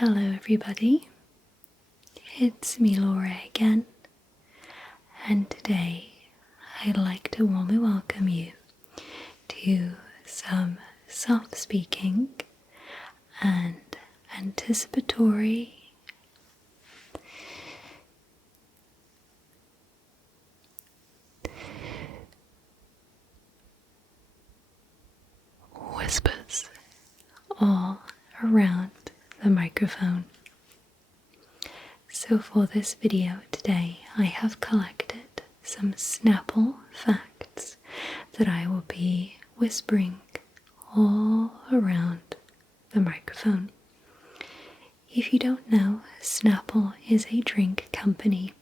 Hello everybody, it's me Laura again, and today I'd like to warmly welcome you to some soft speaking and anticipatory whispers all around the microphone. So for this video today, I have collected some Snapple facts that I will be whispering all around the microphone. If you don't know, Snapple is a drink company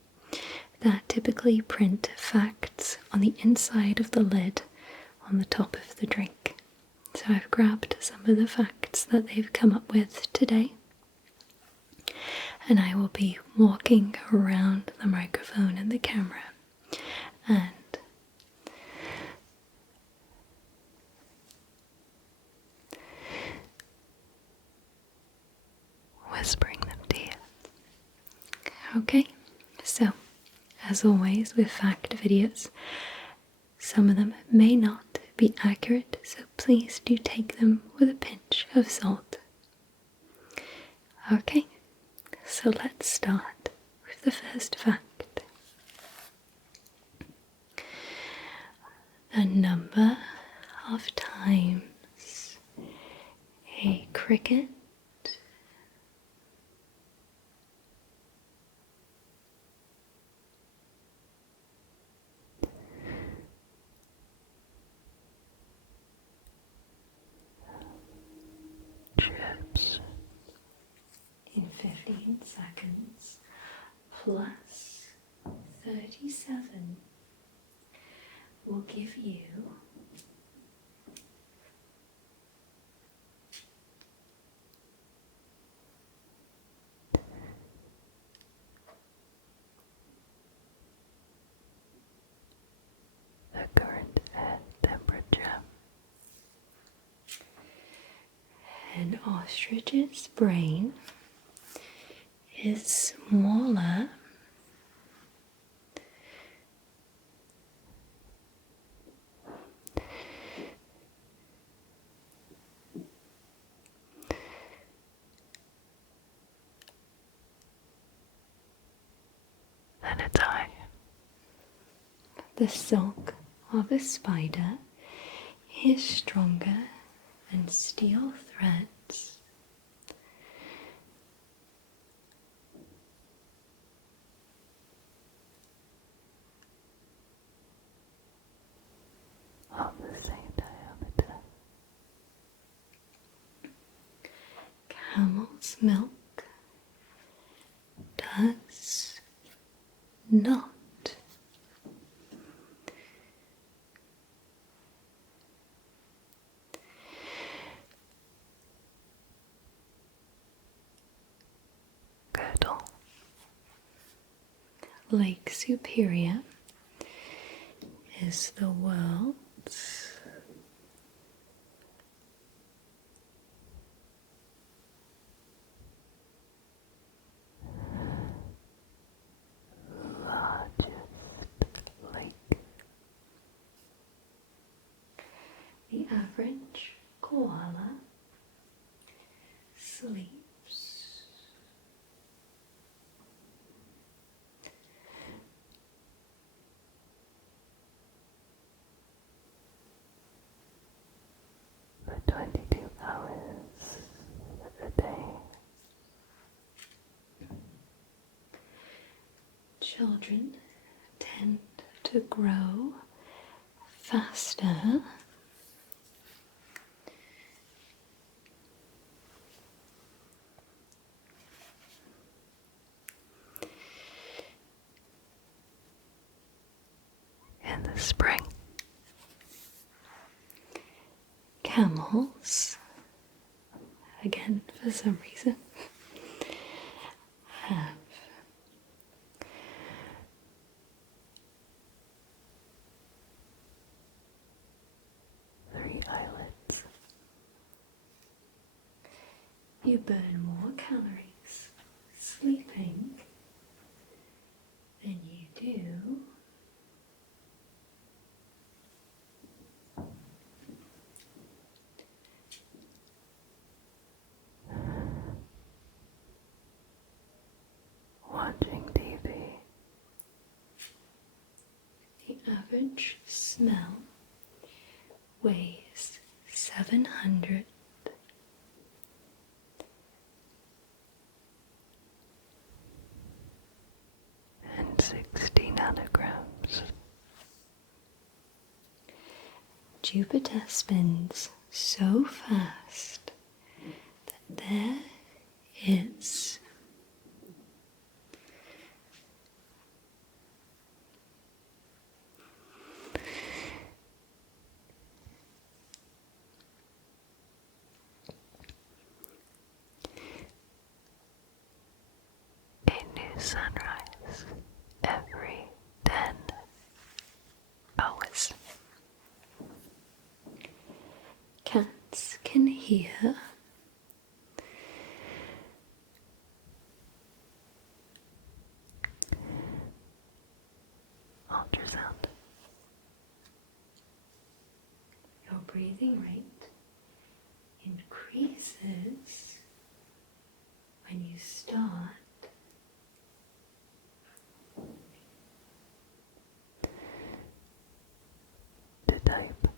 that typically print facts on the inside of the lid on the top of the drink. So I've grabbed some of the facts that they've come up with today, and I will be walking around the microphone and the camera and whispering them to you. Okay, so as always with fact videos, some of them may not be accurate, so please do take them with a pinch of salt. Okay, so let's start with the first fact. The number of times a cricket chirps in 15 seconds plus 37 will give you the current air temperature. An ostrich's brain is smaller than its eye. The silk of a spider is stronger than steel threads of the same diameter. Camel's milk does not curdle. Lake Superior is the world's largest lake. The average koala sleeps for 22 hours a day. Children tend to grow faster in the spring. Camels, again for some reason, have 3 eyelids. You burn more calories sleeping than you do watching TV. The average smell weighs 700 and 60 nanograms. Jupiter spins so fast that there is A new sunrise every 10 hours. cats can hear Ultrasound. your breathing rate increases when you start To type.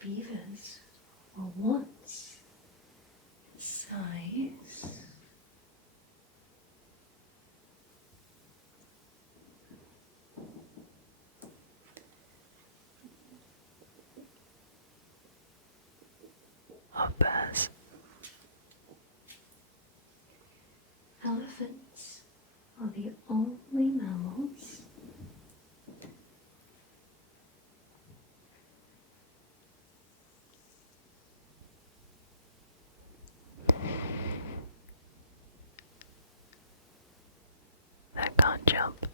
beavers were once the size Of bears. elephants are the only mammals That can't jump.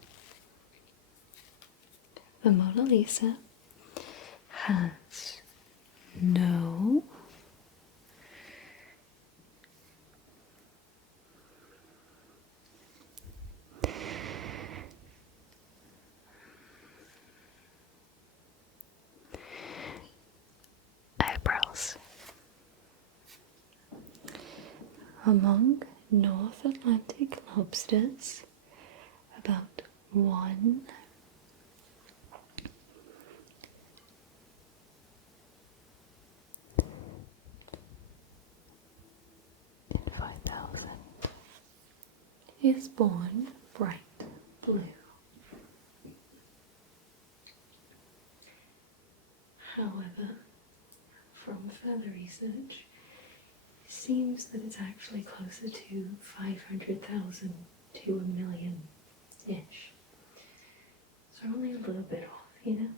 The Mona Lisa has no Eyebrows. among North Atlantic lobsters. About 1 in 5,000. is born bright blue. However, from further research, it seems that it's actually closer to 500,000 to a million-ish. So only a little bit off, you know?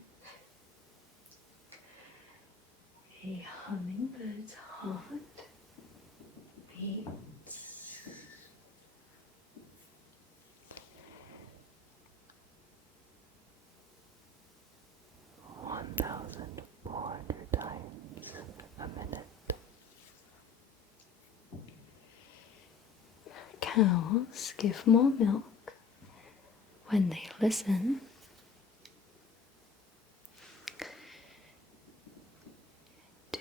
A hummingbird's heart beats 1,400 times a minute. Cows give more milk when they listen to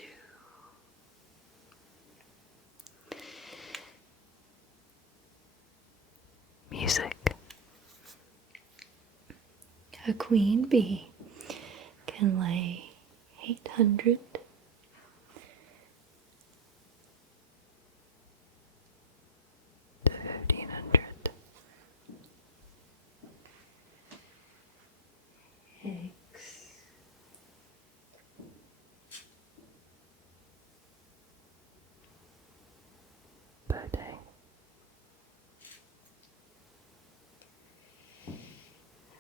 Music. a queen bee can lay 800 to 1,500. eggs Per day.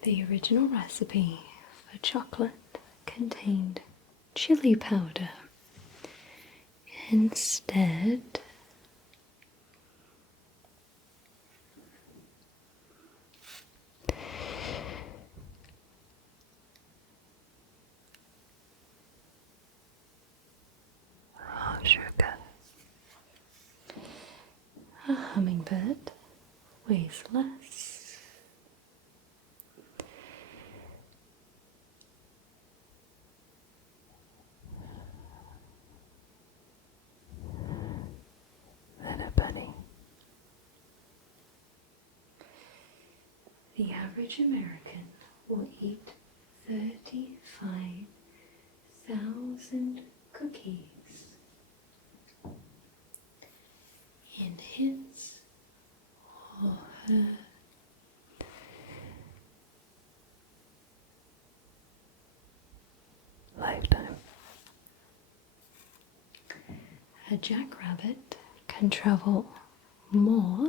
The original recipe for chocolate contained chili powder. Instead, Oh, sugar. rabbit weighs less. Than a penny. The average American will eat 35,000 cookies in his or her lifetime. A jackrabbit can travel more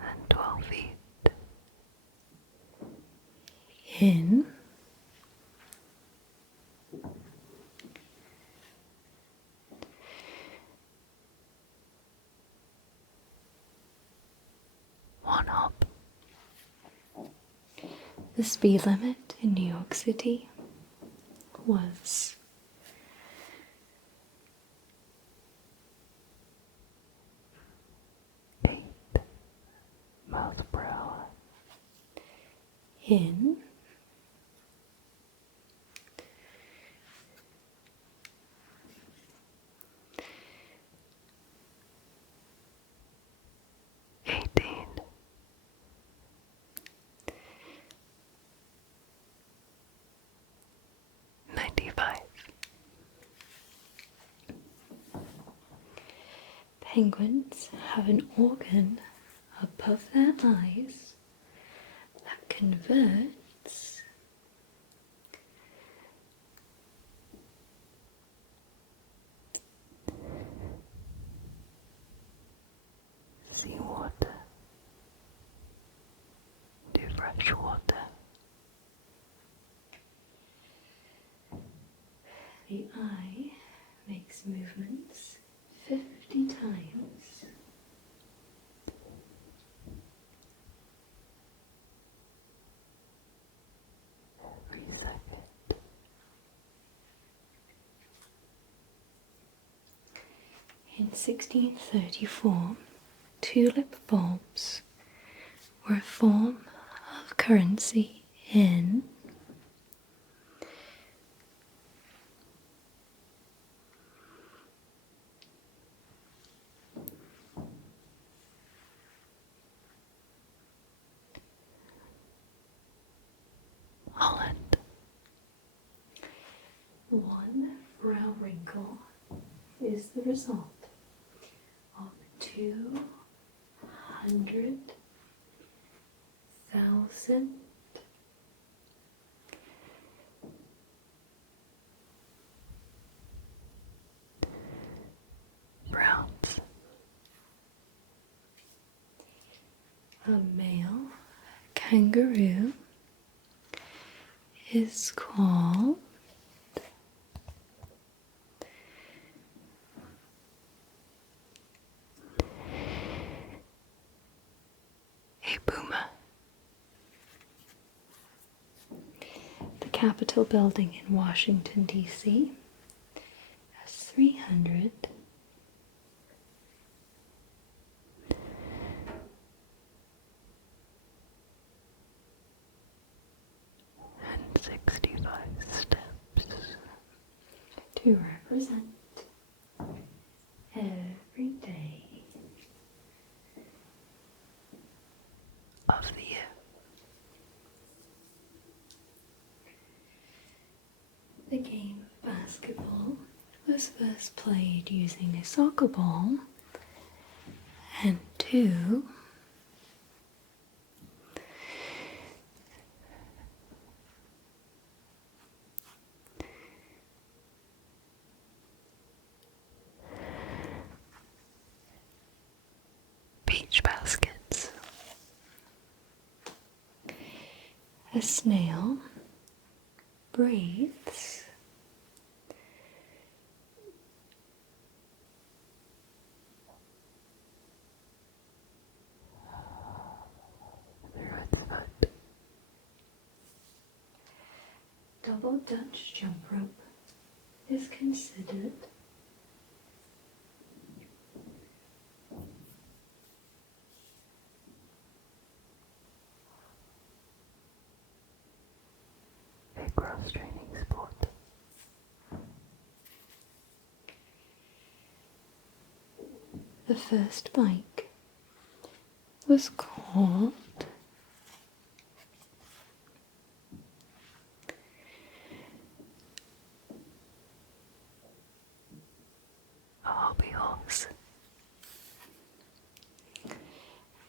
Than 12 feet. in 1 hop. the speed limit in New York City was 8 miles per hour. in 18 95. penguins have an organ above their eyes that converts Seawater to fresh water. the eye makes movements 50 times Every second. In 1634, tulip bulbs were a form of currency in Holland. one brow wrinkle is the result of 200,000 Browns. a male kangaroo is called A puma. the Capitol building in Washington, D.C. has 300 And 65 steps. to represent every day Of the year. the game of basketball was first played using a soccer ball and two Beach baskets. a snail breathes Through its foot. double Dutch jump rope is considered a cross-training sport. the first bike was called A hobby horse.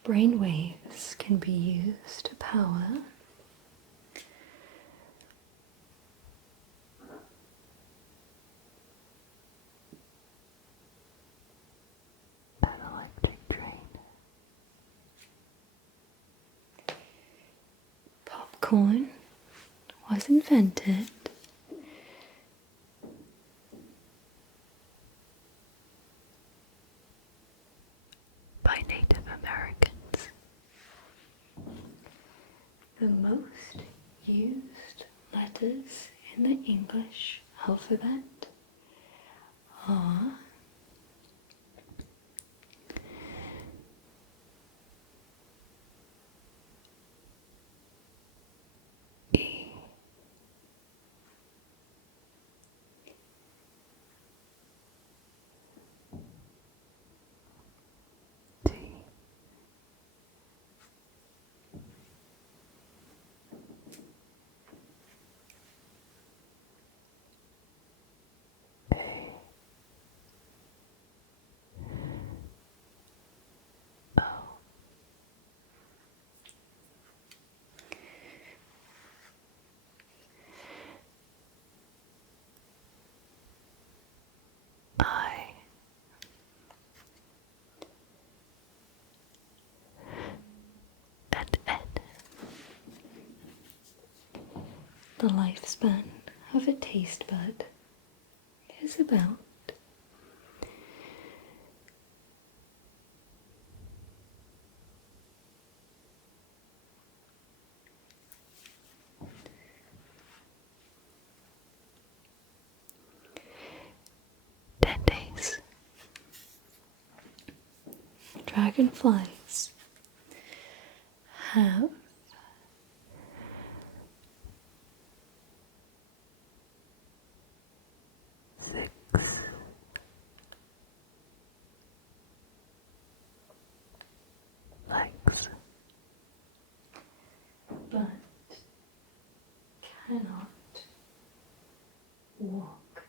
brain waves can be used to power An electric train. popcorn was invented By Native Americans. the most used letters in the English alphabet are E. T. A. O. I. And N. the lifespan of a taste bud is about 10 days. dragonflies have 6 legs. but cannot walk.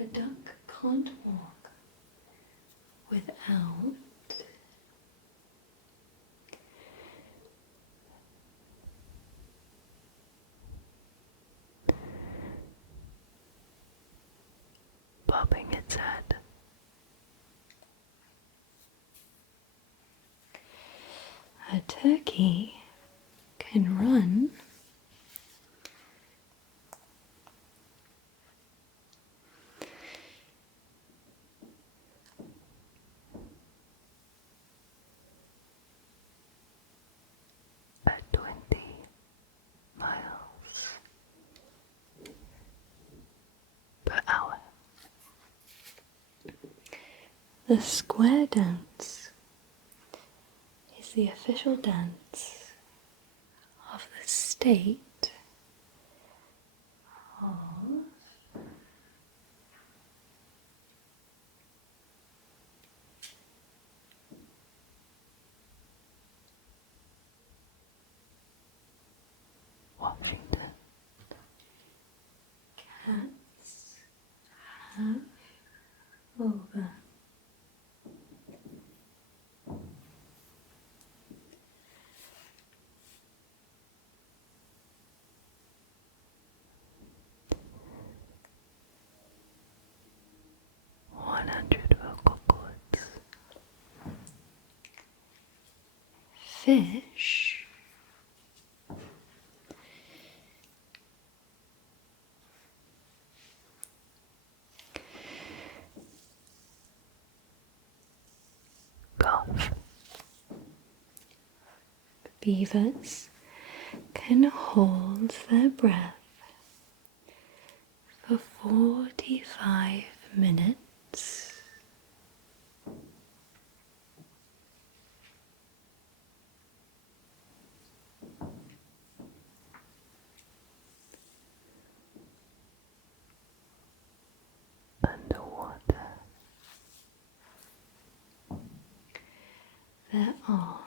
A duck can't walk without Bobbing its head. a turkey can run At 20 miles per hour. the square dance is the official dance of the state of Washington. cats have over 100 vocal cords. fish Golf. beavers can hold their breath for 45 minutes. Underwater. There are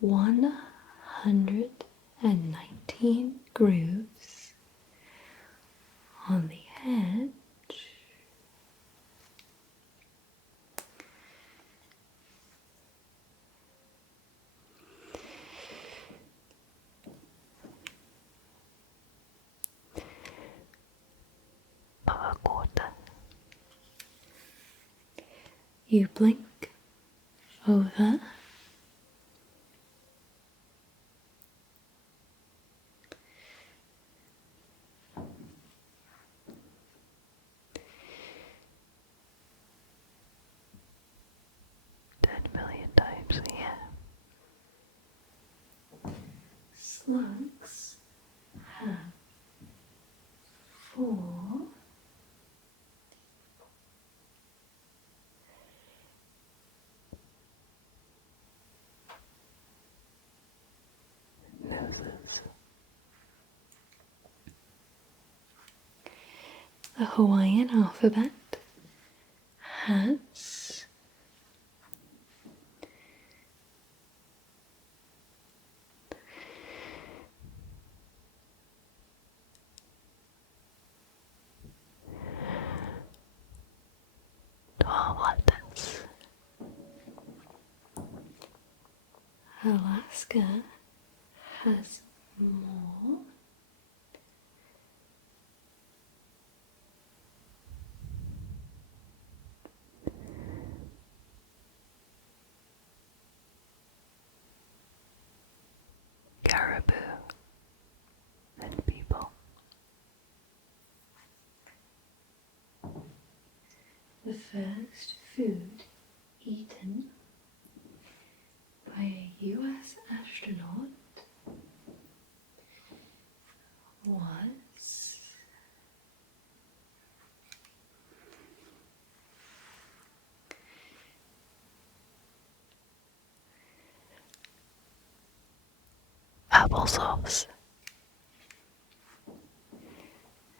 119 grooves on the edge. Of a quarter. You blink over. $10 million times a year. Slugs have 4 Noses. The Hawaiian alphabet has 12 letters. Alaska has more. Caribou. And people. The first food eaten by a US astronaut was Applesauce.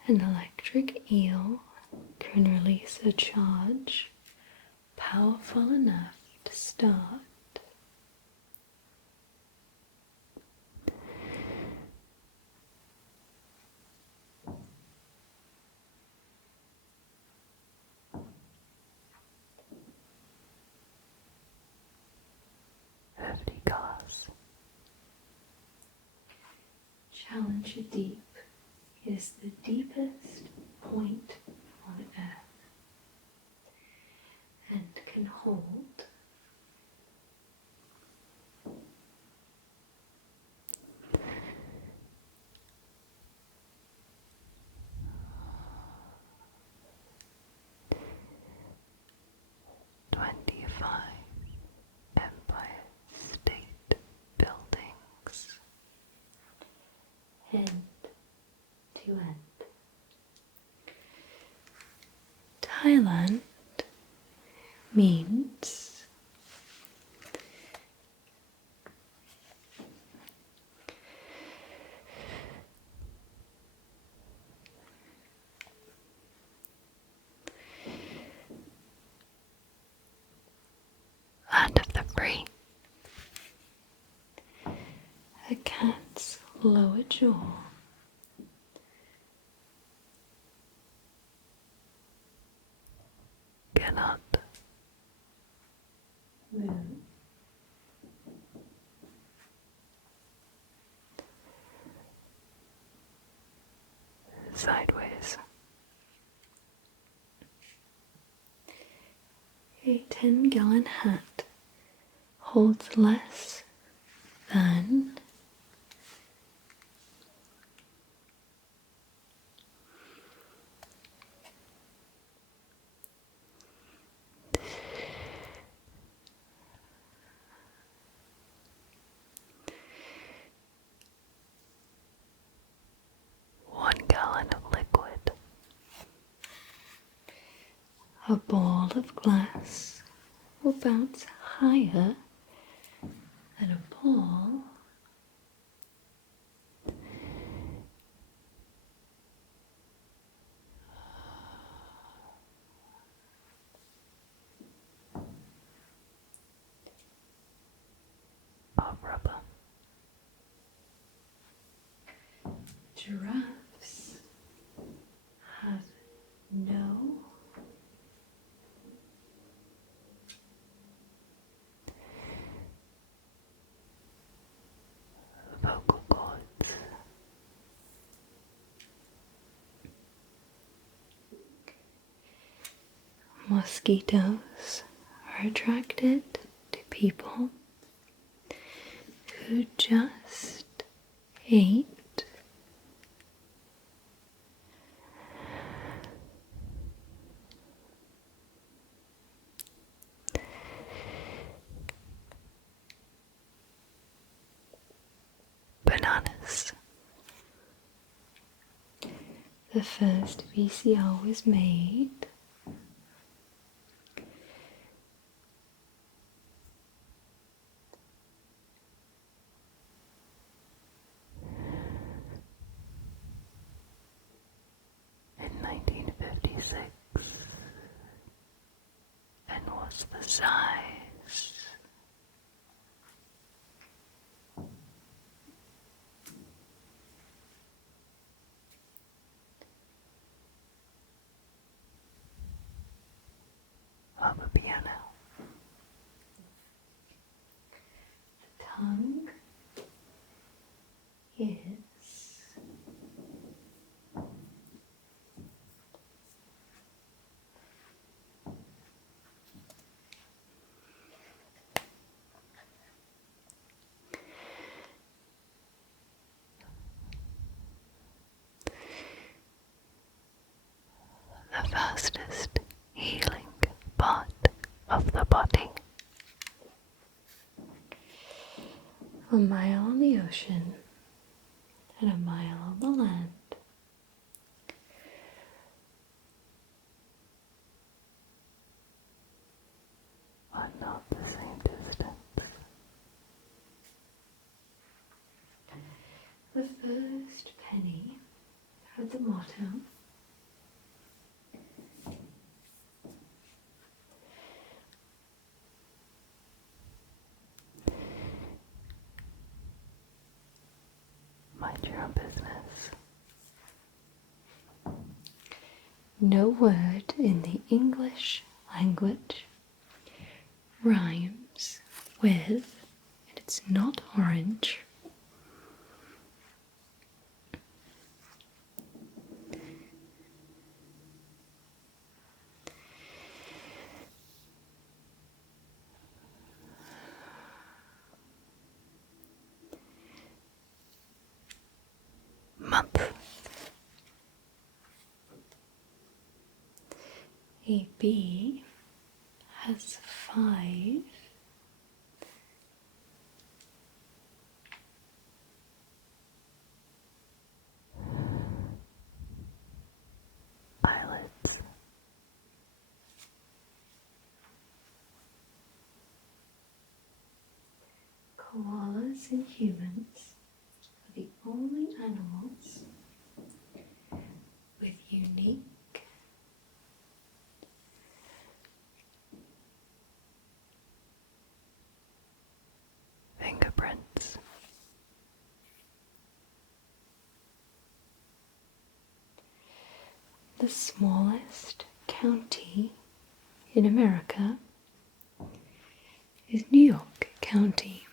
an electric eel can release a charge powerful enough to start $50. Challenger Deep is the deepest point on Earth and can hold 25 Empire State Buildings. end to end. Thailand means Land of the free. a cat's lower jaw Cannot. move Sideways. a 10-gallon hat holds less than A ball of glass will bounce higher than a ball of rubber. Giraffes have no Vocal cords. mosquitoes are attracted to people who just ate Bananas. the first VCR was made In 1956 and was the size of a piano. the tongue is The fastest healing part of the body. a mile on the ocean and a mile on the land. Are not the same distance. The first penny had the motto, Mind your own business. no word in the English language rhymes with, and it's not orange, Month. a bee has 5 Eyelids. koalas and humans are the only animals with unique Fingerprints. the smallest county in America is New York County,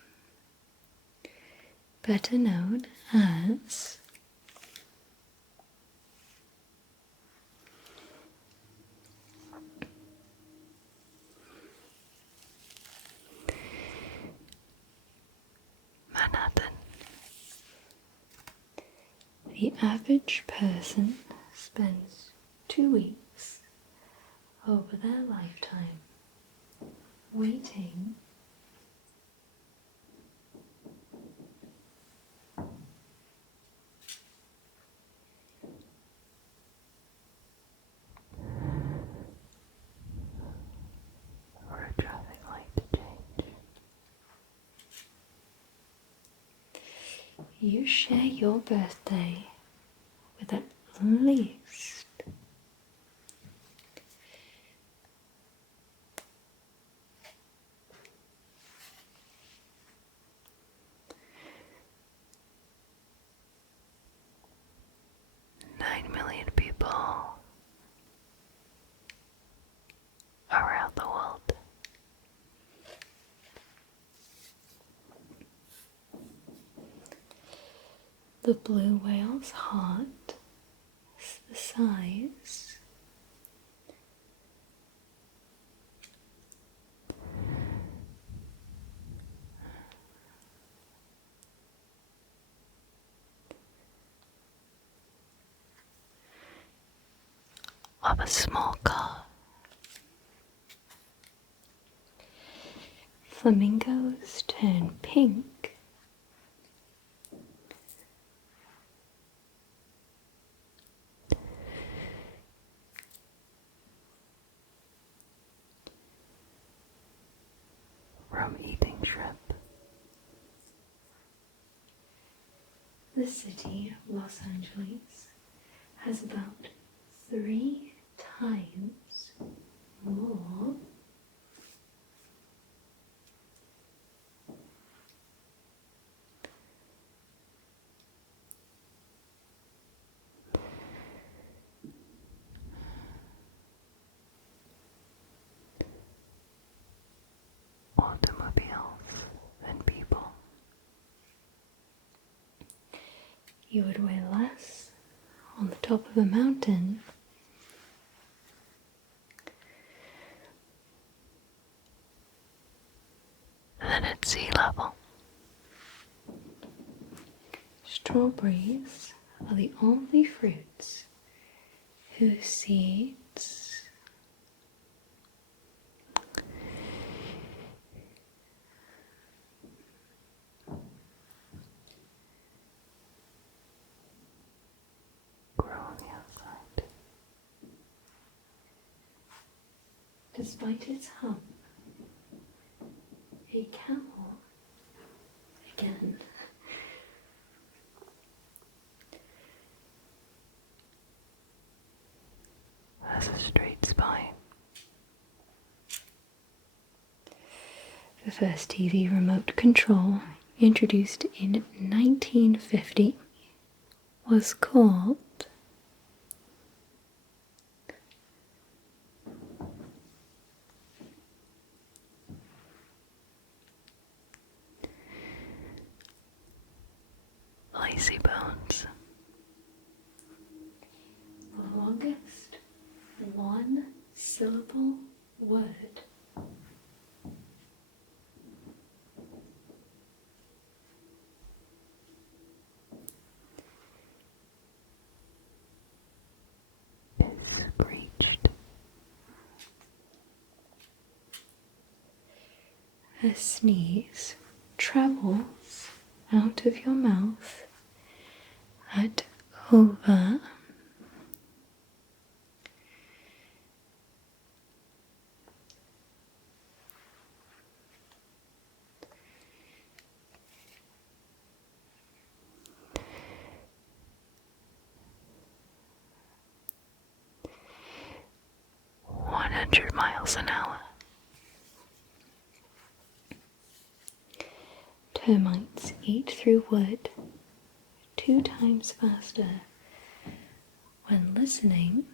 better known as Manhattan. the average person spends 2 weeks over their lifetime waiting you share your birthday with at least 9 million people around the world. the blue whale's heart is the size Of a small car. flamingos turn pink From eating shrimp. the city of Los Angeles has about 3 times more Automobiles and people. you would weigh less on the top of a mountain Than at sea level. strawberries are the only fruits whose seeds Grow on the outside. despite its hump. A camel, again, Has a straight spine. the first TV remote control, introduced in 1950, was called Lazy bones. the longest one-syllable word Is breached. a sneeze travels out of your mouth at over 100 miles an hour. termites eat through wood 2 times faster when listening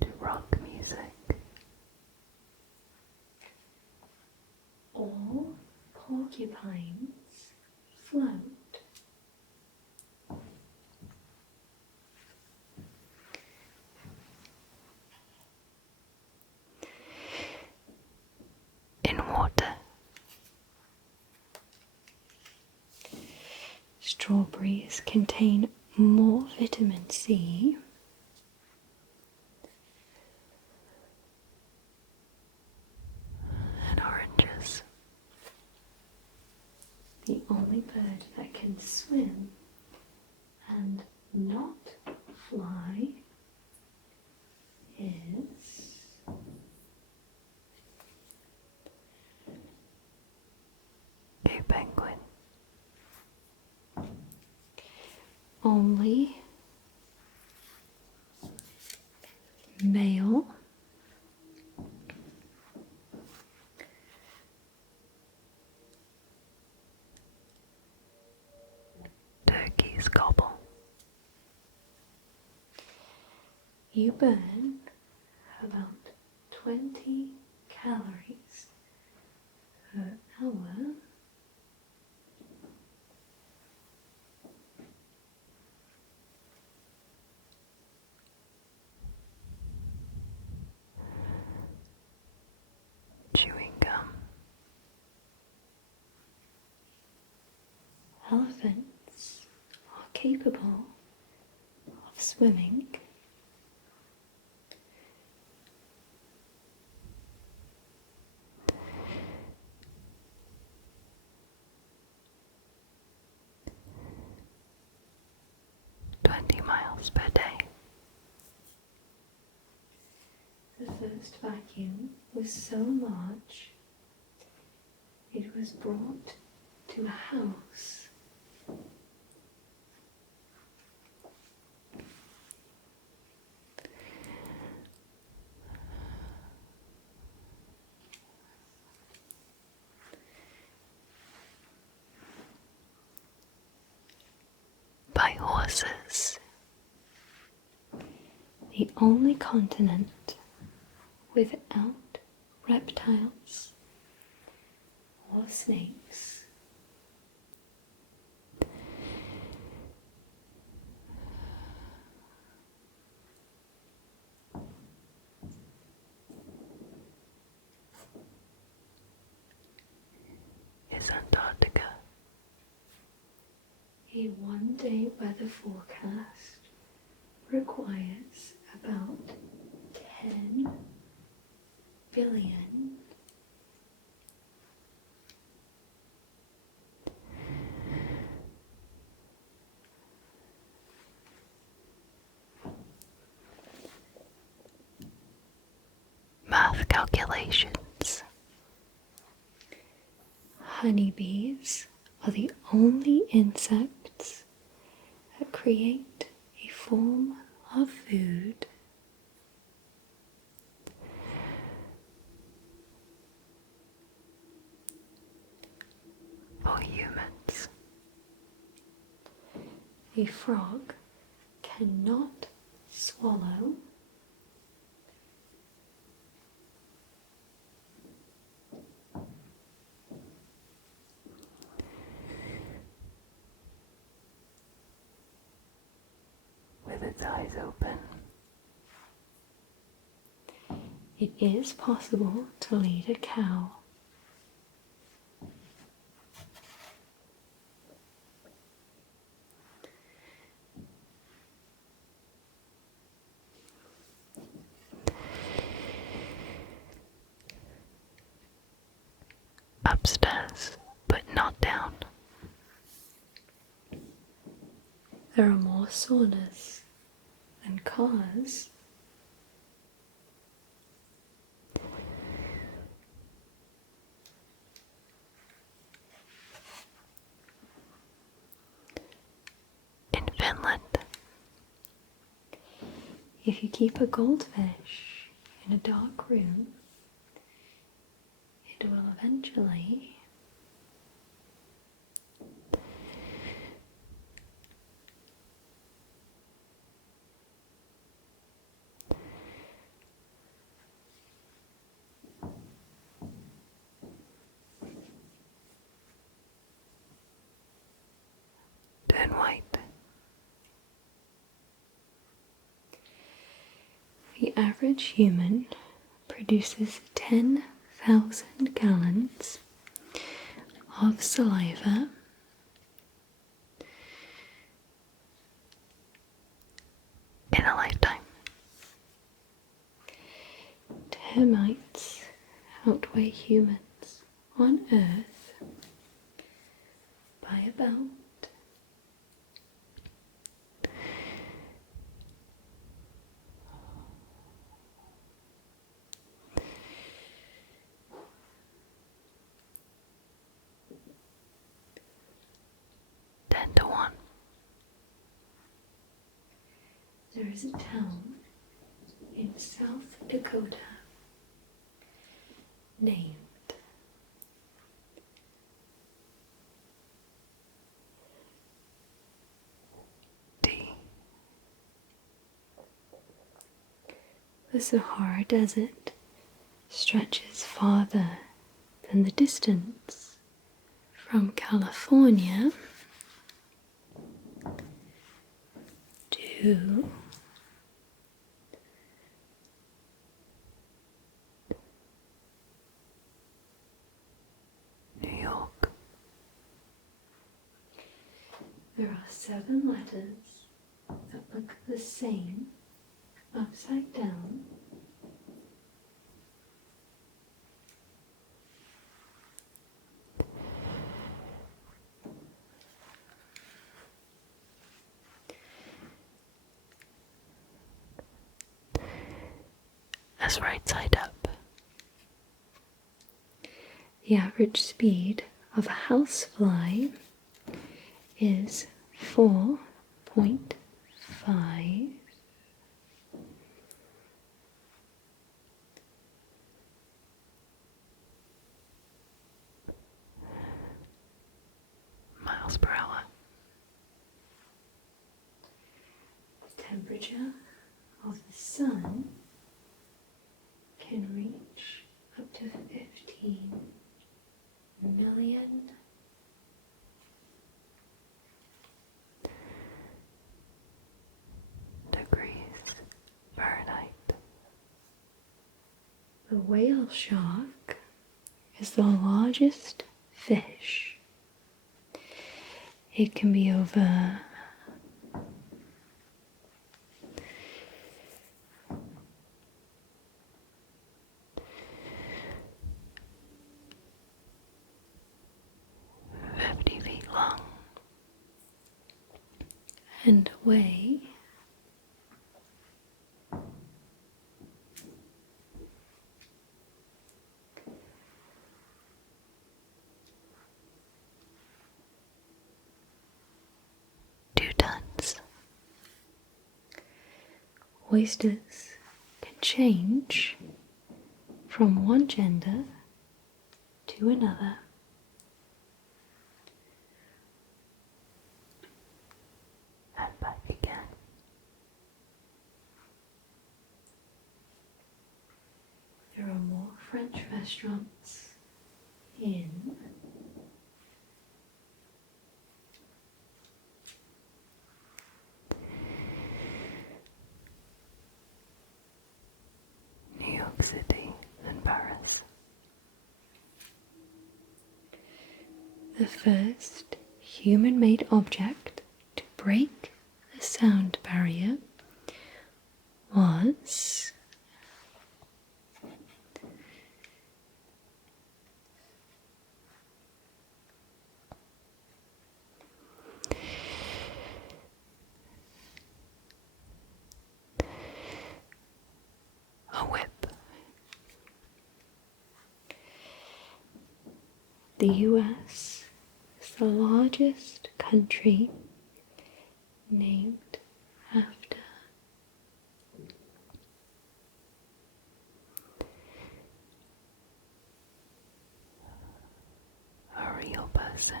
To rock music. all porcupines float. In water. Strawberries contain more vitamin C And oranges. the only bird that can swim and not fly is only male turkeys gobble. You burn about 20 calories per hour. Chewing gum. Elephants are capable of swimming 20 miles per day. The first vacuum was so large it was brought to a house. By horses. The only continent without reptiles or snakes. Is Antarctica. A one-day weather forecast requires about 10 billion Math calculations. honeybees are the only insects that create a form of food For humans. a frog cannot swallow With its eyes open. It is possible to lead a cow Upstairs, but not down. There are more saunas than cars. In Finland. If you keep a goldfish in a dark room, it will eventually Turn white. the average human produces 10,000 gallons of saliva In a lifetime. Termites outweigh humans on Earth by about 10 to 1. there is a town in South Dakota named D. The Sahara Desert stretches farther than the distance from California to New York. There are 7 letters that look the same upside down. As right side up. The average speed of a housefly is 4.5 miles per hour. The temperature of the sun can reach up to 15 million degrees Fahrenheit. The whale shark is the largest fish. It can be over 50 feet long. and weigh 2 tons. oysters can change from one gender to another. And back again. There are more French restaurants in New York City and Paris. the first human-made object to break the sound barrier was A whip. the US is the largest country named after A real person.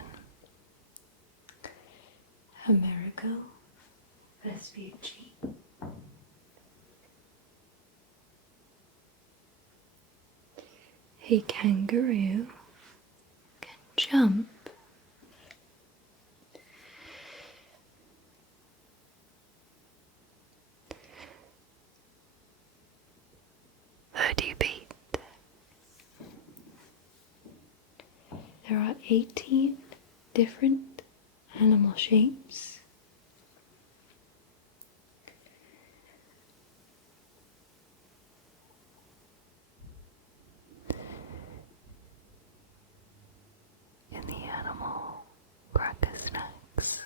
Amerigo Vespucci. A kangaroo can jump 30 feet. There are 18 different animal shapes. In the animal cracker snacks.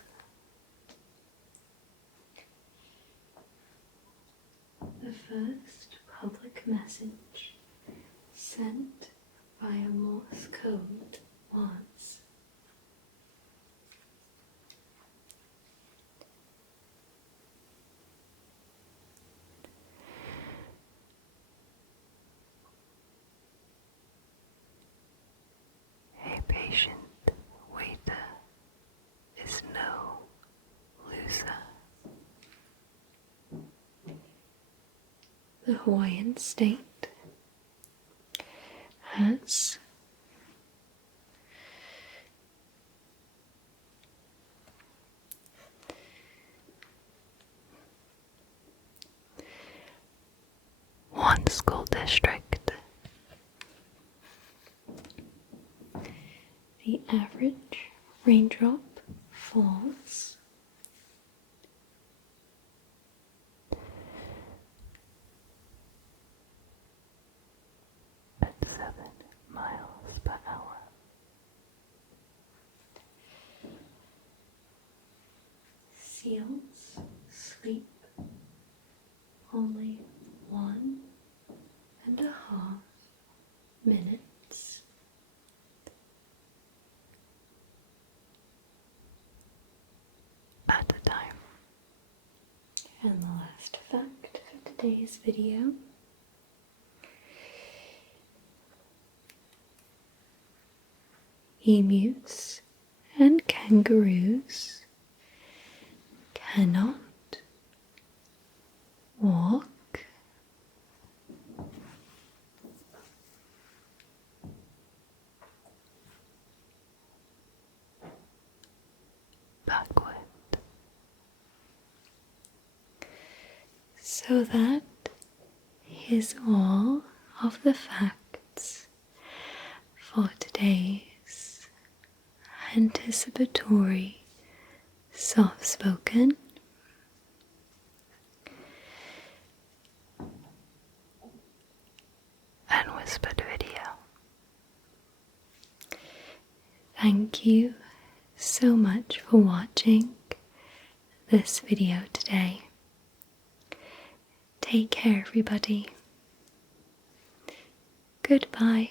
The first public message sent via Morse code was the Hawaiian state has one school district. the average raindrop falls At 7 miles per hour. seals sleep only 1.5 minutes At a time. and the last fact for today's video emus and kangaroos cannot walk Backward. so that is all of the facts for today's anticipatory soft-spoken And whispered video. Thank you so much for watching this video today. Take care, everybody. Goodbye.